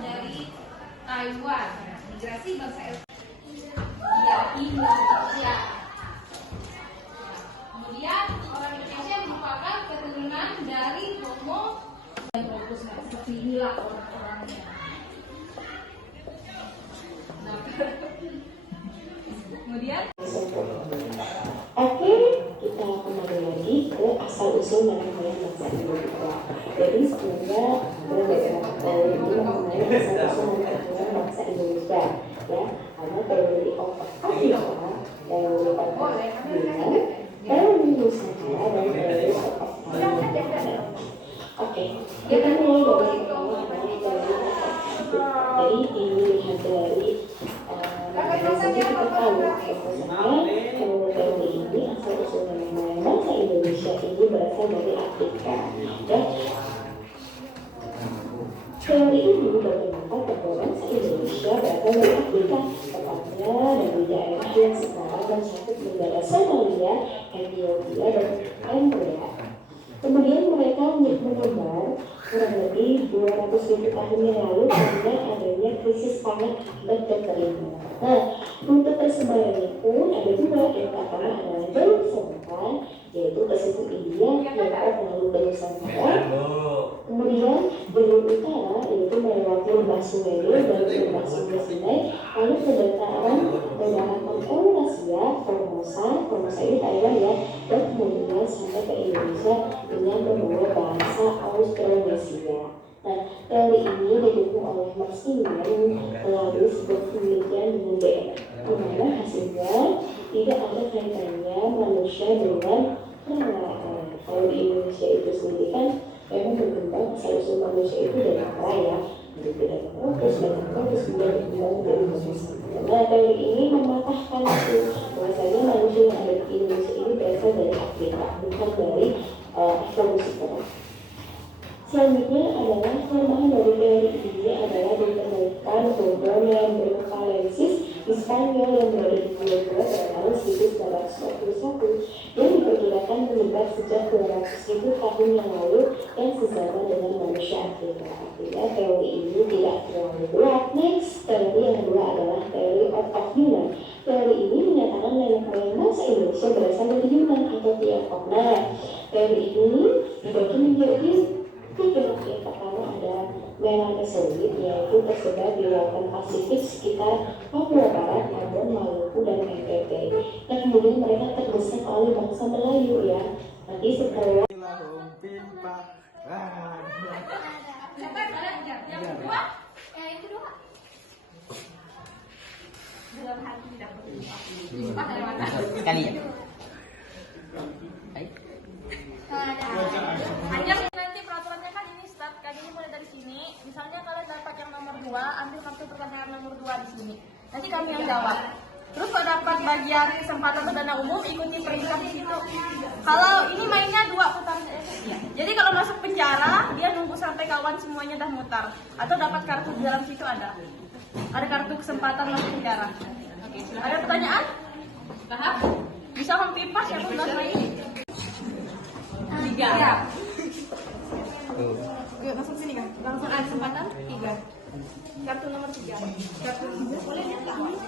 dari Taiwan. Migrasi bangsa Iya, Indonesia. Kemudian orang Indonesia merupakan keturunan dari Homo dan fokus seperti inilah orang-orangnya. Nah, kemudian oke, kita kembali lagi ke asal usul nenek moyang bangsa Indonesia. Jadi sebenarnya ada beberapa teori mengenai asal usul nenek moyang bangsa Indonesia, ya. Ada teori of Afrika, teori of Dunia, teori Nusantara, dan teori of Afrika. Oke, kita mulai dari pertama adalah teori of Afrika. Jadi dilihat dari biasanya kita tahu bahwasanya teori ini asal usul nenek moyang bangsa Indonesia ini berasal dari Afrika. Dan teori ini bagaimana bahwa bangsa Indonesia berasal dari Afrika, tepatnya dari daerah yang sekarang mencakup negara Somalia, Ethiopia, dan Eritrea. Kemudian mereka menyebar kurang lebih 200.000 tahun yang lalu karena adanya krisis pangan akibat kekeringan. Nah, untuk persebarannya pun ada dua. Yang pertama adalah jalur selatan, yaitu ke situ India, Tiongkok, lalu ke Nusantara. Kemudian jalur utara, yaitu melewati lembah Sungai dan lembah Sinai, lalu ke dataran atau daratan Eurasia, Formosa ini Taiwan ya, dan kemudian sampai ke Indonesia dengan membawa bahasa Austronesia. Nah, teori ini didukung oleh Marxisme melalui sebuah penelitian dengan DNA, di mana hasilnya tidak ada kaitannya manusia dengan kalau di Indonesia itu sendiri kan memang berkembang asal usul manusia itu dari apa ya, dari tidak terus kemudian berkembang dari manusia. Nah, teori ini mematahkan itu bahwasanya manusia yang ada di Indonesia ini berasal dari Afrika, bukan dari evolusi terus. Selanjutnya adalah kelemahan dari teori ini adalah ditemukan program yang bervalensis di Spanyol yang berada di Pulau pada tahun 1941 yang diperkirakan menyebar sejak 200.000 tahun yang lalu yang sejalan dengan manusia Afrika. Artinya teori ini tidak terlalu kuat. Next, teori yang kedua adalah teori of Yunan. Teori ini menyatakan nenek moyang bangsa Indonesia berasal dari Yunan atau Tiongkok. Nah, teori ini dibagi menjadi tiga. Yang pertama ada Melanosoid, yaitu tersebar di lautan Pasifik sekitar Papua Barat, Ambon, Maluku, dan NTT. Dan kemudian mereka terdesak oleh bangsa Melayu ya. Nanti setelah yang kedua dalam hati tidak perlu kali ya. Panjang nanti peraturannya kan ini start kajiannya mulai dari sini. Misalnya kalian dapat yang nomor 2, ambil kartu pertanyaan nomor 2 di sini. Nanti kami yang jawab. Terus kalau dapat bagian kesempatan perdana umum, ikuti peringkat di situ. Kalau ini mainnya 2 putaran ya. Jadi kalau masuk penjara, dia nunggu sampai kawan semuanya dah mutar. Atau dapat kartu di dalam situ ada. Ada kartu kesempatan masuk penjara. Oke, ada pertanyaan? Tahap? Bisa hampir pas ya tugas main. 3. Yuk masuk sini kan. Langsung ada kesempatan 3. Kartu nomor 3. Kartu boleh ya? 13.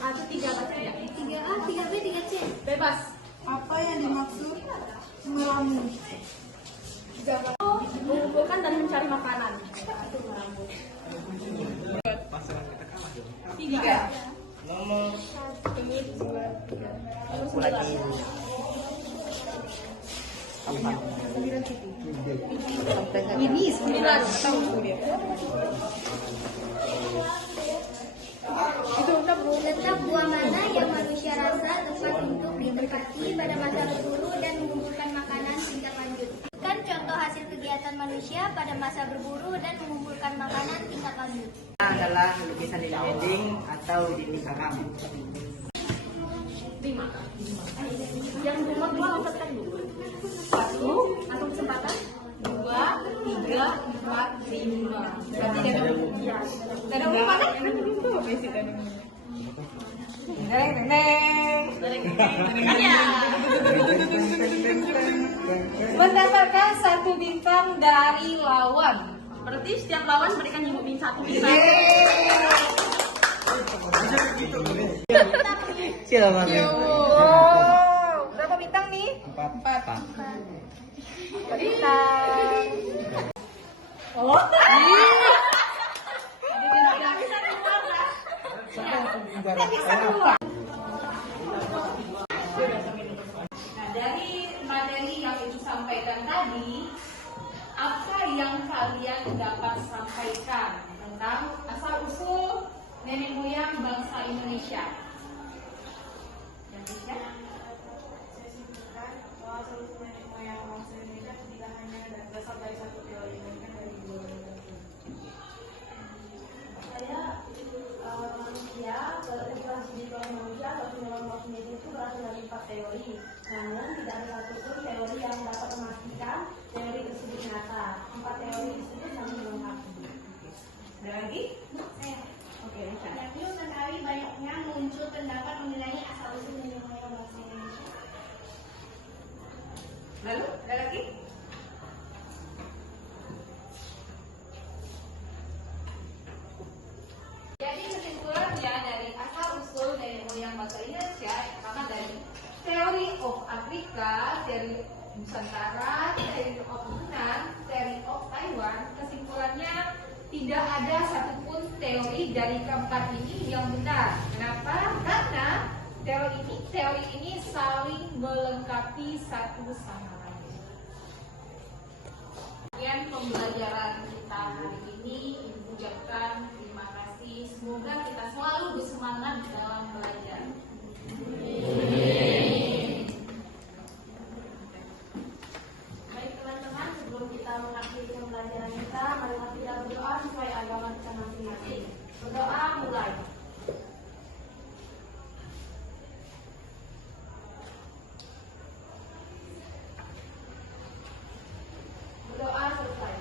Atau 3 pasti ya? 3A, 3B, 3C. Bebas. Apa yang dimaksud melamun? Mengumpulkan dan mencari makanan. 3. Nomor Ini 2, 3. Nomor 9. Ini 9. Letak buah mana yang manusia rasa tempat untuk diberkati pada masa berburu dan mengumpulkan makanan tingkat lanjut. Kan contoh hasil kegiatan manusia pada masa berburu dan mengumpulkan makanan tingkat lanjut. adalah lukisan dinding dinding atau dinding makam. 5. Yang nomor 2 angkatkan dulu. 1, langsung kesempatan. 2, 3, 4, 5. Berarti dia ya. Ada umpan kan? Itu basic kan. Ya. Mendapatkan 1 bintang dari lawan. Nanti setiap lawan mereka nyebutin satu bisa. Siapa? Wow, berapa bintang nih? 4. Bintang. Oh. Nah, dari materi yang Ibu sampaikan tadi, apa yang kalian dapat sampaikan tentang asal-usul nenek moyang bangsa Indonesia? Yang bisa? Asal-usul nenek moyang bangsa Indonesia tidak hanya berasal dari satu teori, melainkan dari dua manusia, representasi individual manusia atau penyelenggaraan sendiri itu berasal dari 4 teori. Namun tidak ada satupun teori yang dapat memastikan teori tersebut nyata. 4 teori tersebut saling melengkapi. Ada lagi? Oke, Risa. Yakni mengetahui banyaknya muncul pendapat mengenai asal-usul nenek moyang bangsa Indonesia. Lalu, ada lagi? Jadi kesimpulannya dari asal-usul nenek moyang bangsa Indonesia pertama dari teori of Afrika, teori Nusantara, teori of Yunan, teori of Taiwan. Kesimpulannya tidak ada satupun teori dari keempat ini yang benar. Kenapa? Karena teori ini saling melengkapi satu sama lain. Sekian pembelajaran kita hari ini. Ibu ucapkan terima kasih. Semoga kita selalu bersemangat dalam belajar. Baik teman-teman, sebelum kita mengakhiri pembelajaran kita, mari kita berdoa sesuai agama kita masing-masing. Berdoa mulai. Berdoa selesai.